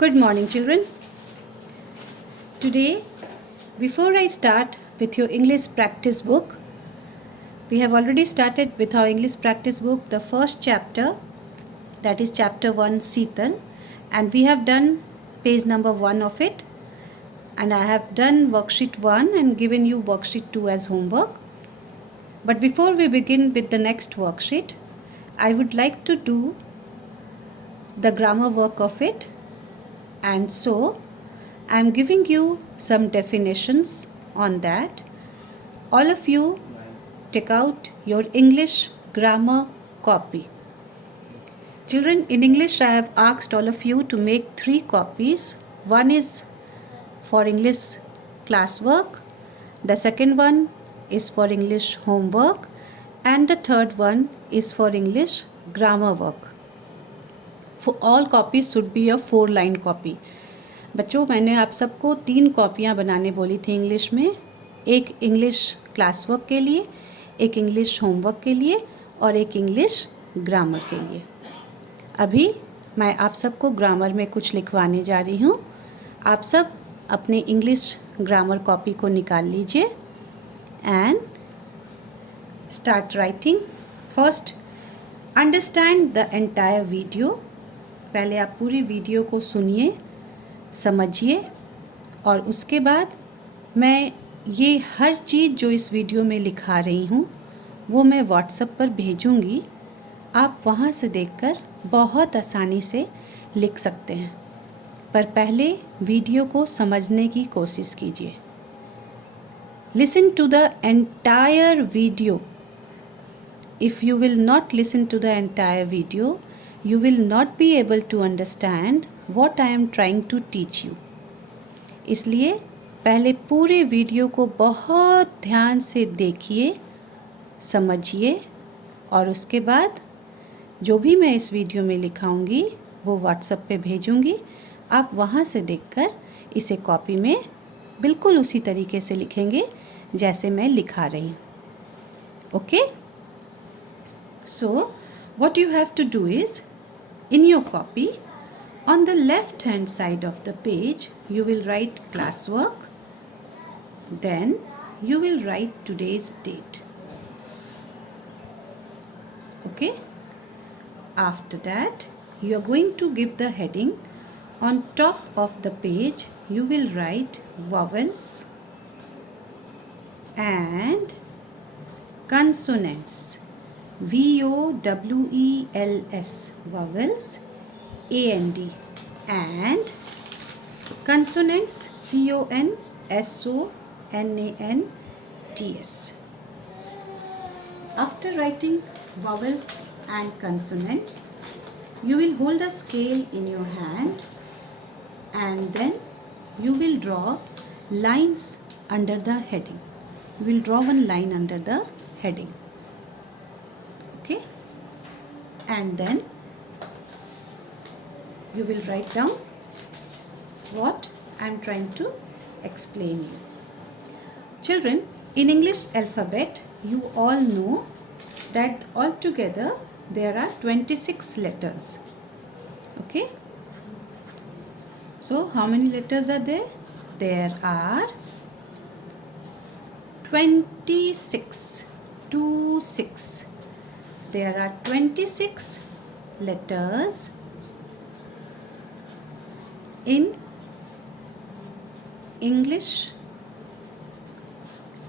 Good morning, children. Today, before I start with your English practice book, we have already started with our English practice book, the first chapter, that is chapter 1, Seetal, and we have done page number 1 of it, and I have done worksheet 1 and given you worksheet 2 as homework. But before we begin with the next worksheet, I would like to do the grammar work of it, and so I am giving you some definitions on that. All of you take out your English grammar copy. Children, in English I have asked all of you to make 3 copies. One is for English classwork, the second one is for English homework, and the third one is for English grammar work. For all copies should be a 4-line copy. बच्चों, मैंने आप सबको 3 कॉपियाँ बनाने बोली थी English में, एक इंग्लिश क्लास वर्क के लिए, एक इंग्लिश होमवर्क के लिए और एक इंग्लिश ग्रामर के लिए. अभी मैं आप सबको ग्रामर में कुछ लिखवाने जा रही हूँ. आप सब अपने इंग्लिश ग्रामर कॉपी को निकाल लीजिए and start writing. First, understand the entire video. पहले आप पूरी वीडियो को सुनिए, समझिए, और उसके बाद मैं ये हर चीज़ जो इस वीडियो में लिखा रही हूँ वो मैं व्हाट्सएप पर भेजूँगी. आप वहाँ से देखकर बहुत आसानी से लिख सकते हैं, पर पहले वीडियो को समझने की कोशिश कीजिए. Listen to the entire video. If you will not listen to the entire video, you will not be able to understand what I am trying to teach you. इसलिए पहले पूरे वीडियो को बहुत ध्यान से देखिए, समझिए, और उसके बाद जो भी मैं इस वीडियो में लिखाऊंगी वो व्हाट्सएप पे भेजूंगी. आप वहाँ से देखकर इसे कॉपी में बिल्कुल उसी तरीके से लिखेंगे जैसे मैं लिखा रही हूँ. Okay? So, what you have to do is, in your copy, on the left hand side of the page, you will write classwork. Then, you will write today's date. Okay? After that, you are going to give the heading. On top of the page, you will write vowels and consonants. VOWELS, vowels, AND, and consonants, CONSONANTS. After writing vowels and consonants, you will hold a scale in your hand and then you will draw lines under the heading. You will draw one line under the heading. Okay, and then you will write down what I am trying to explain you. Children, in English alphabet, you all know that altogether there are 26 letters. Okay, so how many letters are there? There are 26. 26. There are 26 letters in English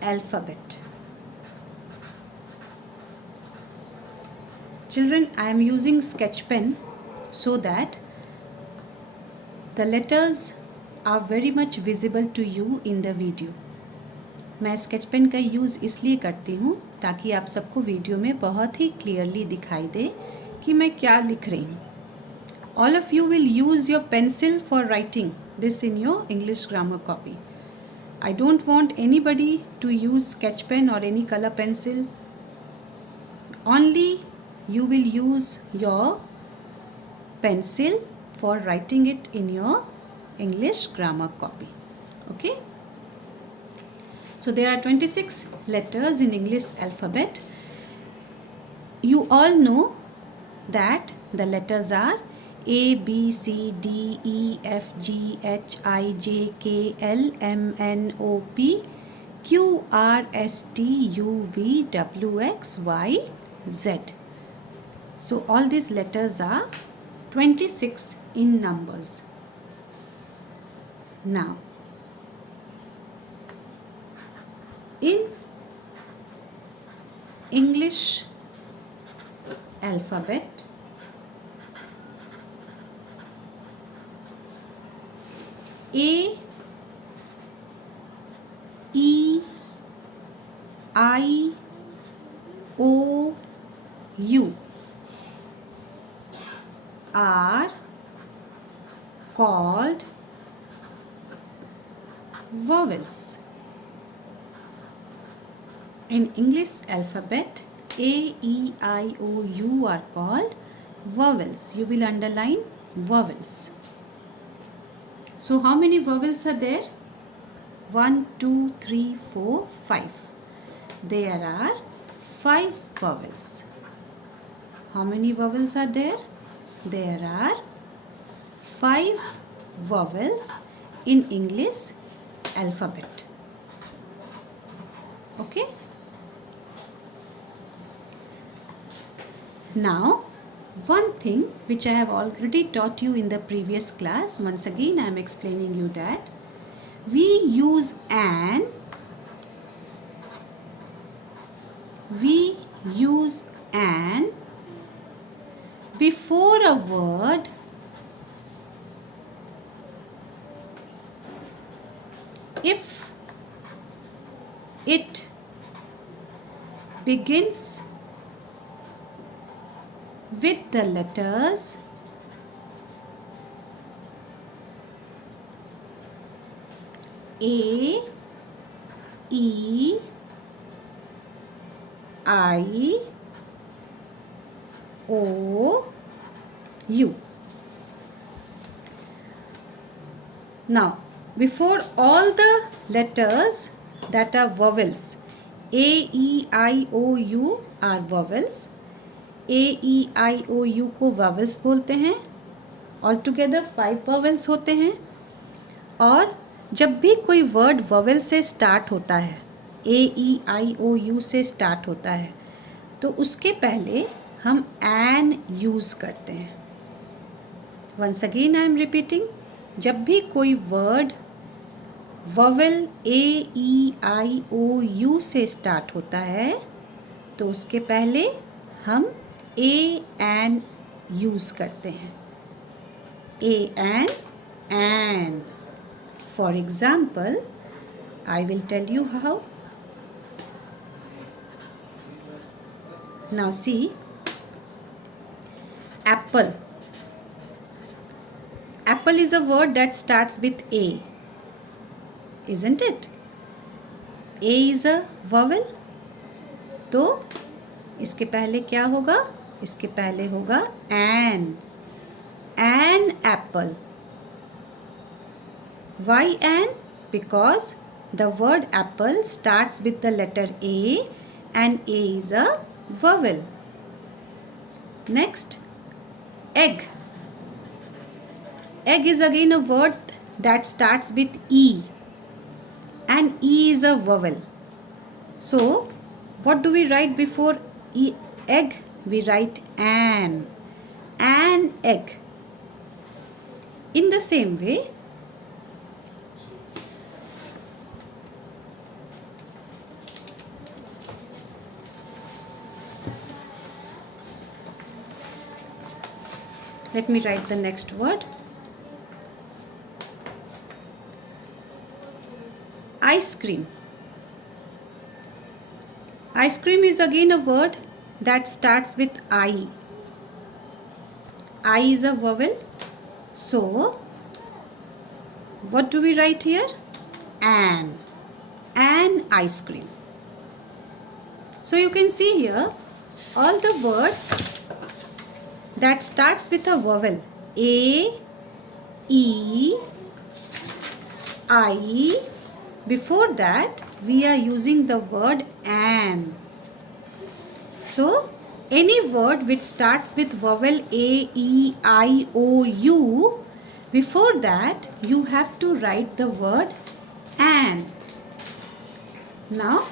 alphabet. Children, I am using sketch pen so that the letters are very much visible to you in the video. मैं sketch pen का use इसलिए करती हूँ ताकि आप सबको video में बहुत ही क्लियरली दिखाई दे कि मैं क्या लिख रही हूँ. All of you will use your pencil for writing this in your English grammar copy. I don't want anybody to use sketch pen or any color pencil. Only you will use your pencil for writing it in your English grammar copy. Okay? So there are 26 letters in English alphabet. You all know that the letters are A, B, C, D, E, F, G, H, I, J, K, L, M, N, O, P, Q, R, S, T, U, V, W, X, Y, Z. So all these letters are 26 in numbers. Now, in English alphabet, A, E, I, O, U are called vowels. In English alphabet, A, E, I, O, U are called vowels. You will underline vowels. So how many vowels are there? 1, 2, 3, 4, 5. There are 5 vowels. How many vowels are there? There are 5 vowels in English alphabet. Okay? Now, one thing which I have already taught you in the previous class, once again I am explaining you that we use an before a word if it begins with the letters A, E, I, O, U. Now, before all the letters that are vowels, A, E, I, O, U are vowels. A, E, I, O, U को vowels बोलते हैं. All together 5 vowels होते हैं. और जब भी कोई word vowel से स्टार्ट होता है, A, E, I, O, U से स्टार्ट होता है, तो उसके पहले हम एन यूज़ करते हैं. Once again I am repeating, जब भी कोई word vowel A, E, I, O, U से स्टार्ट होता है, तो उसके पहले हम A N यूज़ करते हैं. A N. For example, I will tell you how. Now see, apple. Apple is a word that starts with A, isn't it? A is a vowel. तो इसके पहले क्या होगा? इसके पहले होगा an. An apple. Why an? Because the word apple starts with the letter A and A is a vowel. Next, egg. Egg is again a word that starts with E and E is a vowel. So, what do we write before egg? We write an. An egg. In the same way, let me write the next word. Ice cream. Ice cream is again a word that starts with I. I is a vowel. So, what do we write here? An. An ice cream. So, you can see here all the words that starts with a vowel. A, E, I. Before that, we are using the word an. So, any word which starts with vowel A, E, I, O, U, before that you have to write the word an. Now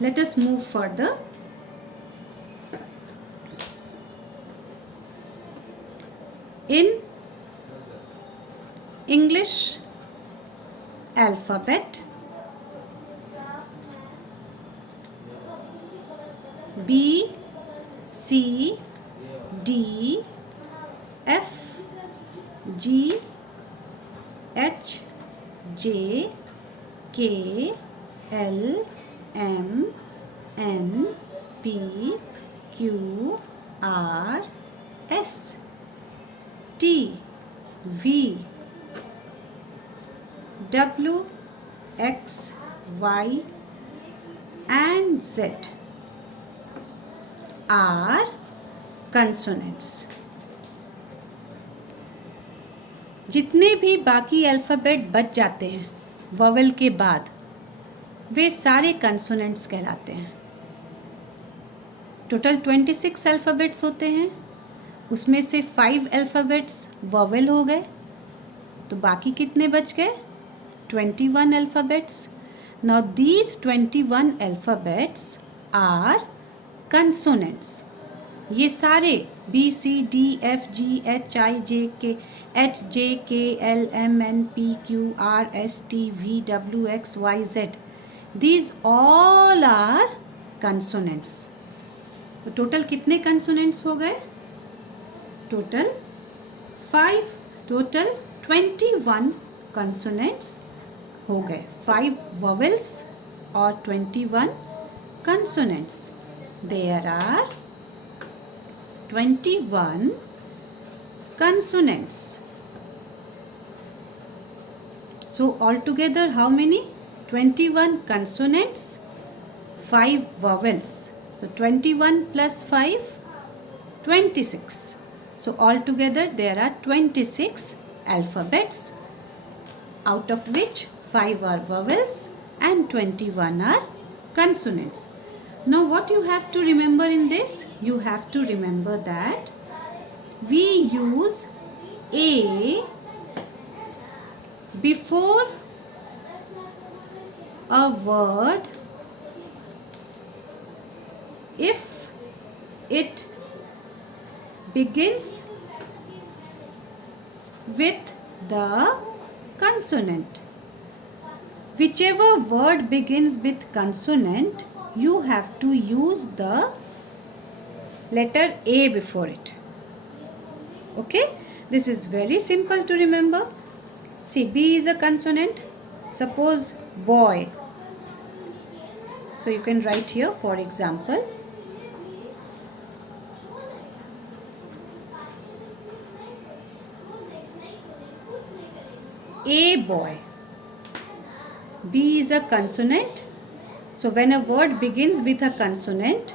let us move further. In English alphabet, B, C, D, F, G, H, J, K, L, M, N, P, Q, R, S, T, V, W, X, Y and Z are consonants. जितने भी बाकी alphabet बच जाते हैं vowel के बाद, वे सारे consonants कहलाते हैं. टोटल 26 अल्फ़ाबेट्स होते हैं, उसमें से 5 अल्फ़ाबेट्स वॉवेल हो गए, तो बाकी कितने बच गए? 21 alphabets. Now these 21 alphabets are consonants. ये सारे B, C, D, F, G, H, I, J, K, H, J, K, L, M, N, P, Q, R, S, T, V, W, X, Y, Z. These all are consonants. तो total कितने consonants हो गए? Total 21 consonants हो गए. 5 vowels और 21 consonants. There are 21 consonants. So altogether how many? 21 consonants, 5 vowels. So 21 plus 5, 26. So altogether there are 26 alphabets, out of which 5 are vowels and 21 are consonants. Now what you have to remember in this? You have to remember that we use A before a word if it begins with the consonant. Whichever word begins with consonant, you have to use the letter A before it. Okay, this is very simple to remember. See, B is a consonant. Suppose boy. So you can write here, for example, A boy. B is a consonant. So when a word begins with a consonant,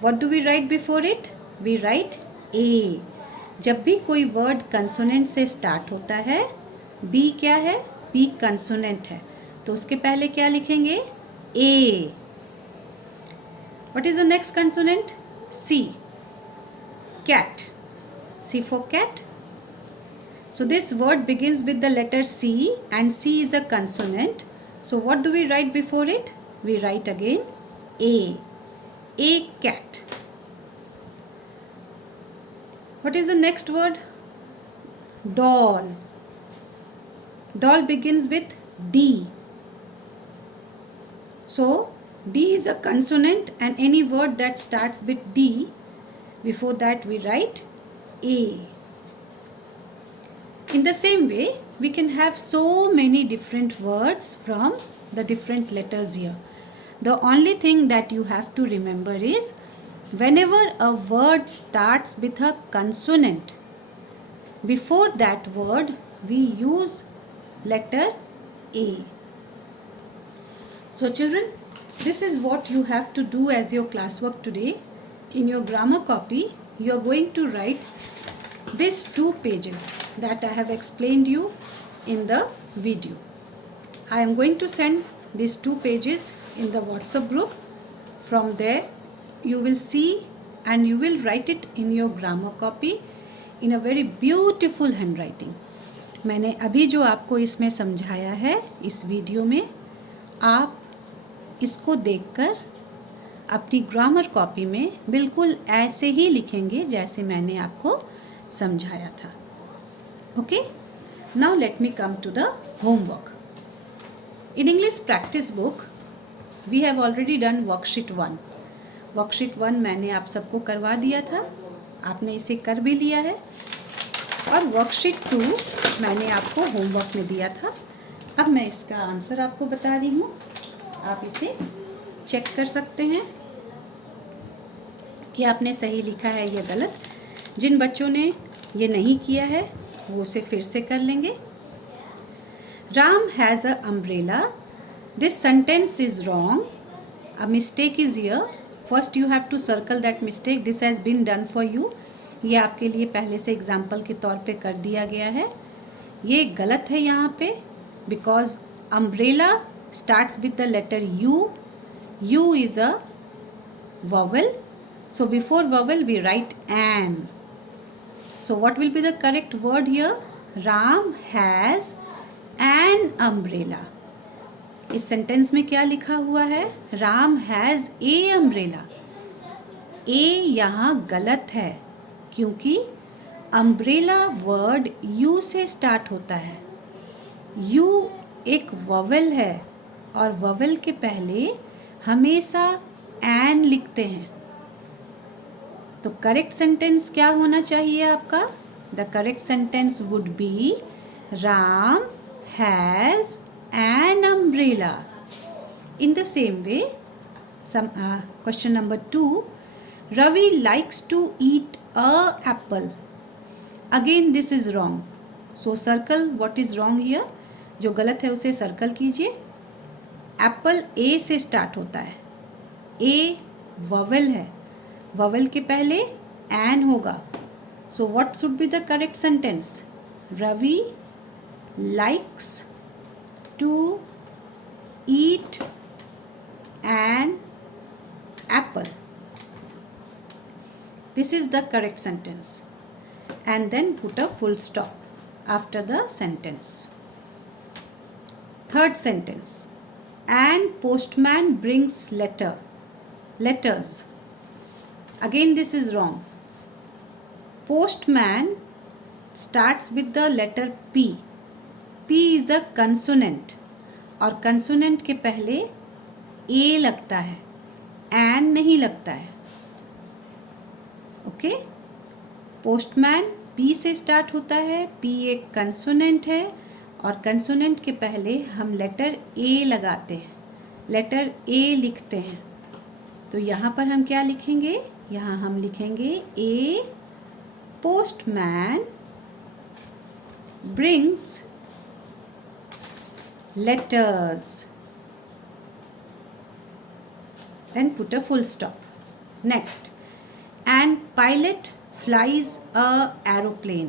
what do we write before it? We write A. जब भी कोई word consonant से start होता है, B क्या है? B consonant है, तो उसके पहले क्या लिखेंगे? A. What is the next consonant? C. Cat. C for cat. So this word begins with the letter C and C is a consonant. So what do we write before it? We write again A. A cat. What is the next word? Doll. Doll begins with D. So D is a consonant and any word that starts with D, before that we write A. In the same way, we can have so many different words from the different letters here. The only thing that you have to remember is whenever a word starts with a consonant, before that word we use letter A. So children, this is what you have to do as your classwork today. In your grammar copy, you are going to write these 2 pages that I have explained you in the video. I am going to send these 2 pages in the WhatsApp group. From there you will see and you will write it in your grammar copy in a very beautiful handwriting. मैंने अभी जो आपको इसमें समझाया है इस video में, आप इसको देखकर अपनी ग्रामर कॉपी में बिल्कुल ऐसे ही लिखेंगे जैसे मैंने आपको समझाया था. Okay, now let me come to the homework. In English practice book we have already done worksheet 1. Worksheet 1 मैंने आप सबको करवा दिया था, आपने इसे कर भी लिया है. और वर्कशीट 2 मैंने आपको होमवर्क में दिया था. अब मैं इसका आंसर आपको बता रही हूँ, आप इसे चेक कर सकते हैं कि आपने सही लिखा है या गलत. जिन बच्चों ने ये नहीं किया है वो उसे फिर से कर लेंगे. Ram has a umbrella. This sentence is wrong. A mistake is here. First you have to circle that mistake. This has been done for you. ये आपके लिए पहले से एग्जाम्पल के तौर पे कर दिया गया है. ये गलत है यहाँ पे, because umbrella starts with the letter U. U is a vowel. So before vowel we write an. So what will be the correct word here? Ram has an umbrella. इस सेंटेंस में क्या लिखा हुआ है? Ram has a umbrella. A यहाँ गलत है क्योंकि अम्ब्रेला वर्ड यू से स्टार्ट होता है. यू एक ववेल है और ववेल के पहले हमेशा एन लिखते हैं. तो करेक्ट सेंटेंस क्या होना चाहिए आपका? The correct sentence would be Ram has an umbrella. In the same way, question number 2, Ravi likes to eat a apple. Again this is wrong. So circle what is wrong here. जो गलत है उसे circle कीजिए. Apple ए से start होता है. ए vowel है, vowel के पहले एन होगा. So what should be the correct sentence? Ravi likes to eat an apple. This is the correct sentence. And then put a full stop after the sentence. Third sentence. And postman brings letters. Again this is wrong. Postman starts with the letter P. P is a consonant और consonant के पहले A लगता है, N नहीं लगता है. Okay, postman P से start होता है. पी एक कंसोनेंट है और कंसोनेंट के पहले हम लेटर ए लगाते हैं, लेटर ए लिखते हैं. तो यहाँ पर हम क्या लिखेंगे? यहाँ हम लिखेंगे a postman brings letters. Then put a full stop. Next, and pilot flies a aeroplane.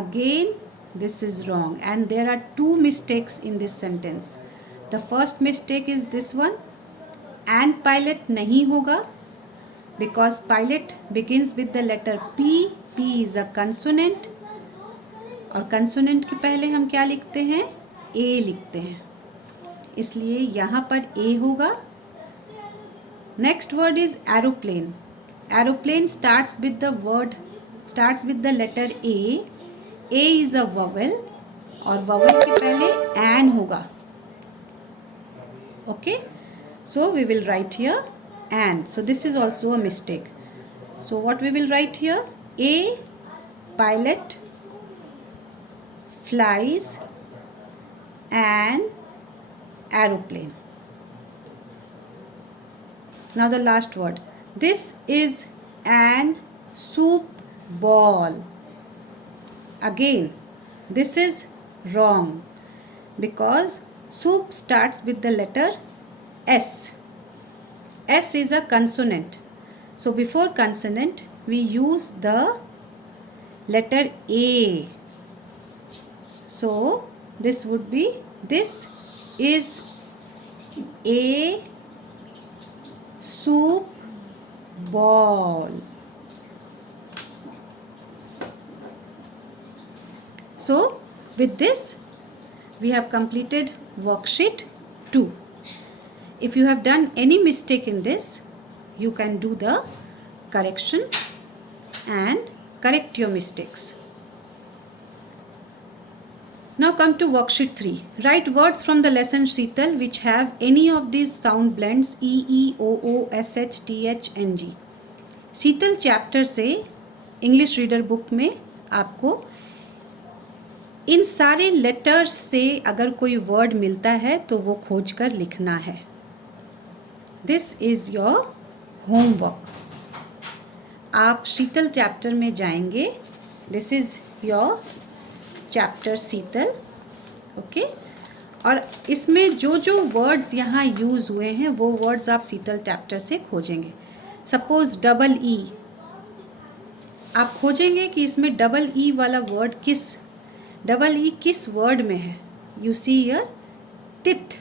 Again this is wrong and there are two mistakes in this sentence. The first mistake is this one, and pilot नहीं होगा because pilot begins with the letter P. P is a consonant और consonant के पहले हम क्या लिखते हैं? A लिखते हैं, इसलिए यहाँ पर A होगा. Next word is aeroplane. Aeroplane starts with the letter A. A is a vowel और vowel के पहले an होगा. Okay, so we will write here an. So this is also a mistake. So what we will write here? A pilot flies an aeroplane. Now the last word. This is an soup ball. Again, this is wrong because soup starts with the letter S. S is a consonant. So before consonant, we use the letter A. So this would be, this is a soup ball. So with this we have completed worksheet 2. If you have done any mistake in this, you can do the correction and correct your mistakes. Now come to worksheet 3. Write words from the lesson Sheetal which have any of these sound blends E, E, O, O, S, H, T, H, N, G. Sheetal chapter से English reader book में आपको इन सारे letters से अगर कोई word मिलता है तो वो खोज कर लिखना है. This is your homework. आप शीतल चैप्टर में जाएंगे. This is your chapter Sheetal. Okay. और इसमें जो जो वर्ड्स यहाँ यूज़ हुए हैं वो वर्ड्स आप शीतल चैप्टर से खोजेंगे. सपोज डबल ई, आप खोजेंगे कि इसमें डबल ई वाला वर्ड डबल ई किस वर्ड में है. यू सी हियर तिथ,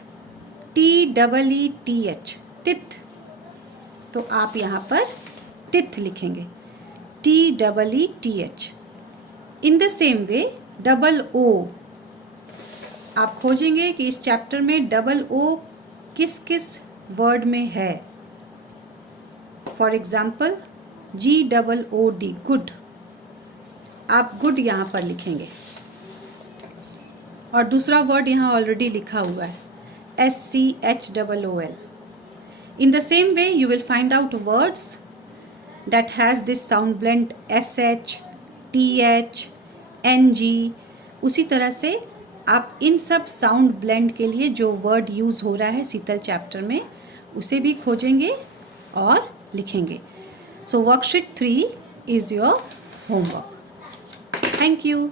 TEETH, तिथ. तो आप यहाँ पर तिथ लिखेंगे, TEETH. In the same way double O, आप खोजेंगे कि इस चैप्टर में डबल ओ किस किस वर्ड में है. For example GOOD, good. आप गुड यहाँ पर लिखेंगे. और दूसरा वर्ड यहाँ ऑलरेडी लिखा हुआ है SCHOOL. In the same way you will find out words that has this sound blend SH, TH, NG. उसी तरह से आप इन सब साउंड ब्लेंड के लिए जो वर्ड यूज़ हो रहा है शीतल चैप्टर में उसे भी खोजेंगे और लिखेंगे. So worksheet 3 is your homework. Thank you.